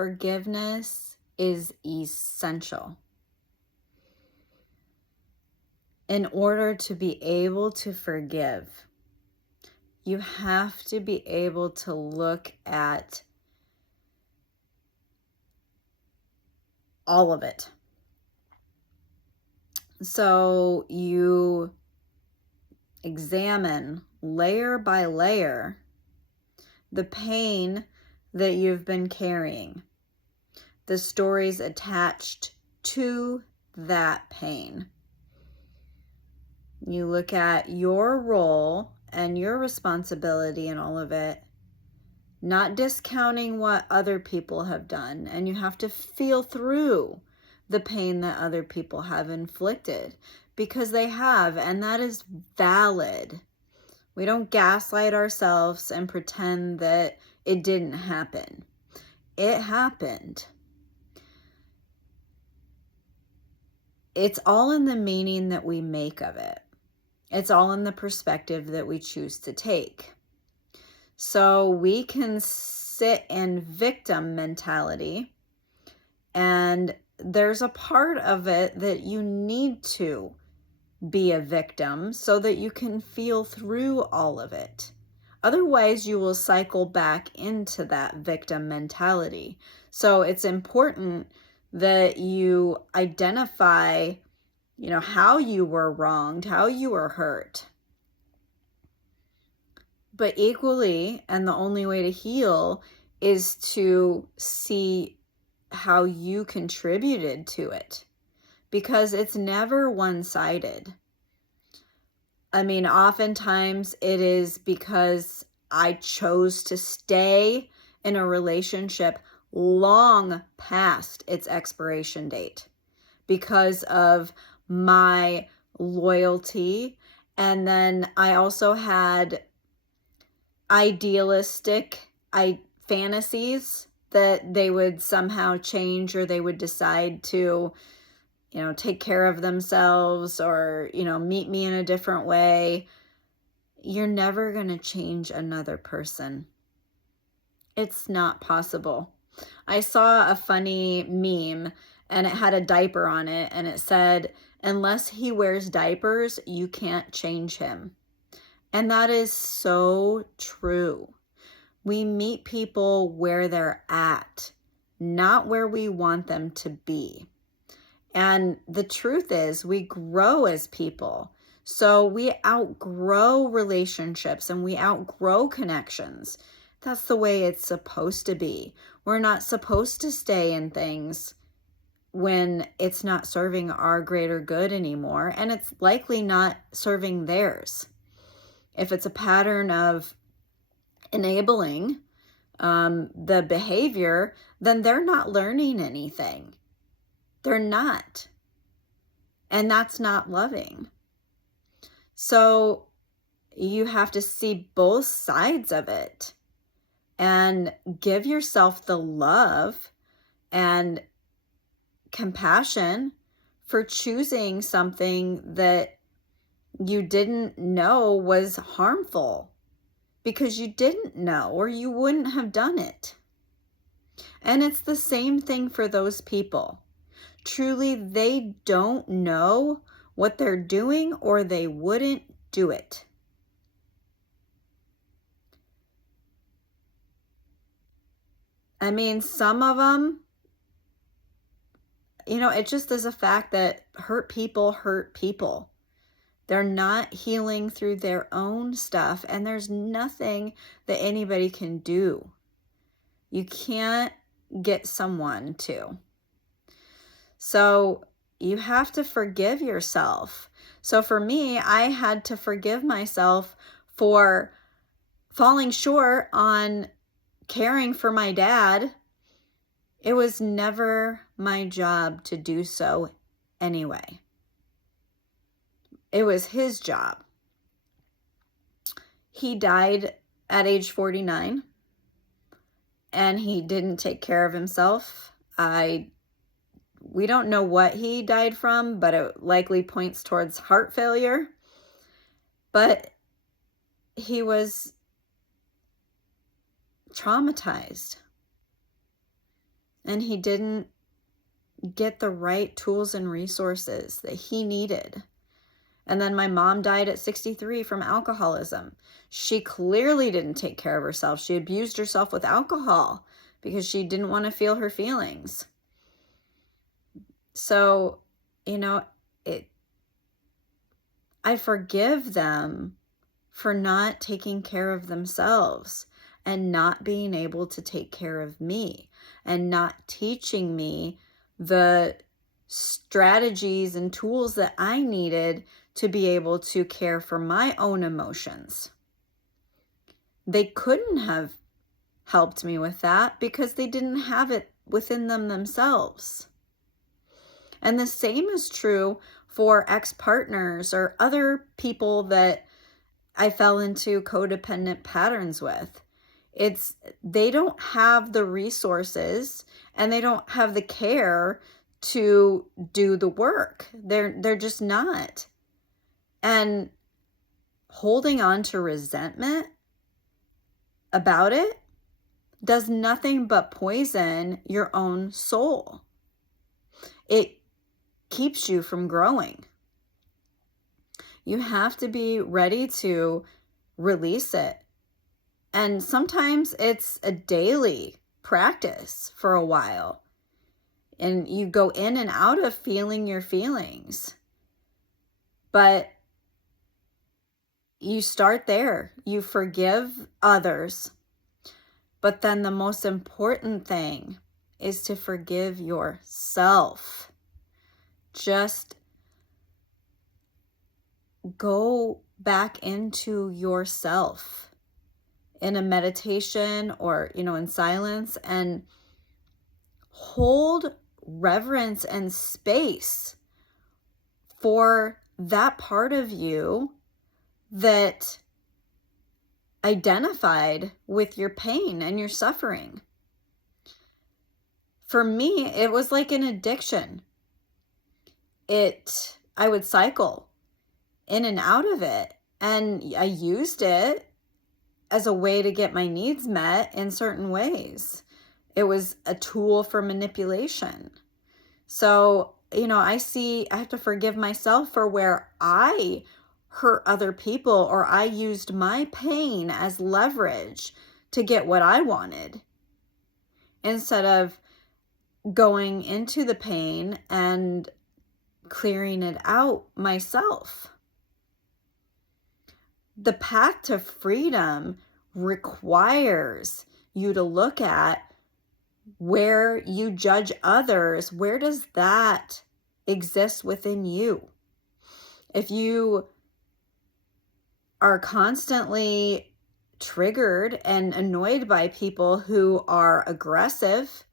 forgiveness is essential. In order to be able to forgive, you have to be able to look at all of it. So you examine layer by layer the pain that you've been carrying, the stories attached to that pain. You look at your role and your responsibility in all of it, not discounting what other people have done. And you have to feel through the pain that other people have inflicted, because they have, and that is valid. We don't gaslight ourselves and pretend that it didn't happen. It happened. It's all in the meaning that we make of it. It's all in the perspective that we choose to take. So we can sit in victim mentality, and there's a part of it that you need to be a victim so that you can feel through all of it. Otherwise, you will cycle back into that victim mentality. So it's important that you identify, how you were wronged, how you were hurt. But equally, and the only way to heal is to see how you contributed to it, because it's never one-sided. I mean, oftentimes it is because I chose to stay in a relationship long past its expiration date because of my loyalty. And then I also had idealistic fantasies that they would somehow change, or they would decide to, take care of themselves, or, meet me in a different way. You're never going to change another person. It's not possible. I saw a funny meme, and it had a diaper on it, and it said, "Unless he wears diapers, you can't change him." And that is so true. We meet people where they're at, not where we want them to be. And the truth is, we grow as people. So we outgrow relationships and we outgrow connections. That's the way it's supposed to be. We're not supposed to stay in things when it's not serving our greater good anymore, and it's likely not serving theirs. If it's a pattern of enabling the behavior, then they're not learning anything. They're not. And that's not loving. So you have to see both sides of it and give yourself the love and compassion for choosing something that you didn't know was harmful, because you didn't know, or you wouldn't have done it. And it's the same thing for those people. Truly, they don't know what they're doing, or they wouldn't do it. I mean, some of them, it just is a fact that hurt people hurt people. They're not healing through their own stuff, and there's nothing that anybody can do. You can't get someone to. So you have to forgive yourself. So for me, I had to forgive myself for falling short on caring for my dad. It was never my job to do so anyway. It was his job. He died at age 49, and he didn't take care of himself. We don't know what he died from, but it likely points towards heart failure. But he was traumatized. and he didn't get the right tools and resources that he needed. And then my mom died at 63 from alcoholism. She clearly didn't take care of herself. She abused herself with alcohol because she didn't want to feel her feelings. So, I forgive them for not taking care of themselves and not being able to take care of me and not teaching me the strategies and tools that I needed to be able to care for my own emotions. They couldn't have helped me with that because they didn't have it within them themselves. And the same is true for ex-partners or other people that I fell into codependent patterns with. They don't have the resources and they don't have the care to do the work. They're just not. And holding on to resentment about it does nothing but poison your own soul. It keeps you from growing. You have to be ready to release it. And sometimes it's a daily practice for a while. And you go in and out of feeling your feelings. But you start there. You forgive others. But then the most important thing is to forgive yourself. Just go back into yourself in a meditation or, in silence, and hold reverence and space for that part of you that identified with your pain and your suffering. For me, it was like an addiction. I would cycle in and out of it, and I used it as a way to get my needs met in certain ways. It was a tool for manipulation. So, I have to forgive myself for where I hurt other people or I used my pain as leverage to get what I wanted instead of going into the pain and clearing it out myself. The path to freedom requires you to look at where you judge others. Where does that exist within you? If you are constantly triggered and annoyed by people who are aggressive,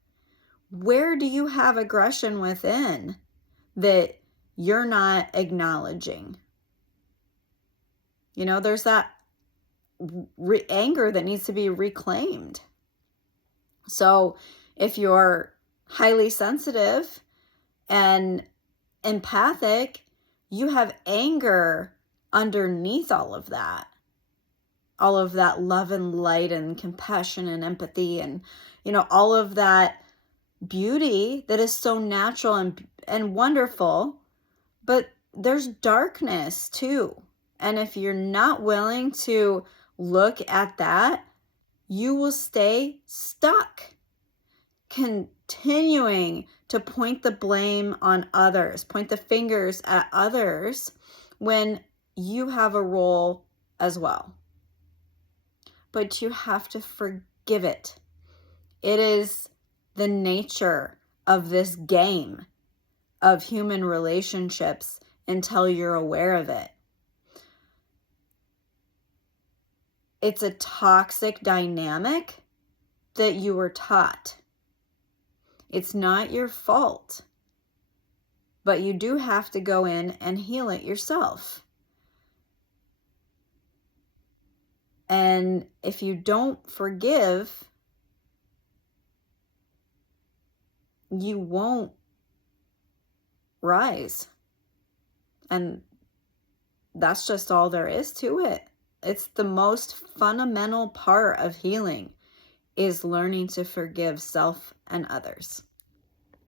where do you have aggression within that you're not acknowledging? There's that anger that needs to be reclaimed. So if you're highly sensitive and empathic, you have anger underneath all of that love and light and compassion and empathy and, all of that beauty that is so natural and wonderful, but there's darkness too. And if you're not willing to look at that, you will stay stuck, continuing to point the blame on others, point the fingers at others when you have a role as well. But you have to forgive it. It is the nature of this game of human relationships until you're aware of it. It's a toxic dynamic that you were taught. It's not your fault, but you do have to go in and heal it yourself. And if you don't forgive, you won't rise. And that's just all there is to it. It's the most fundamental part of healing is learning to forgive self and others.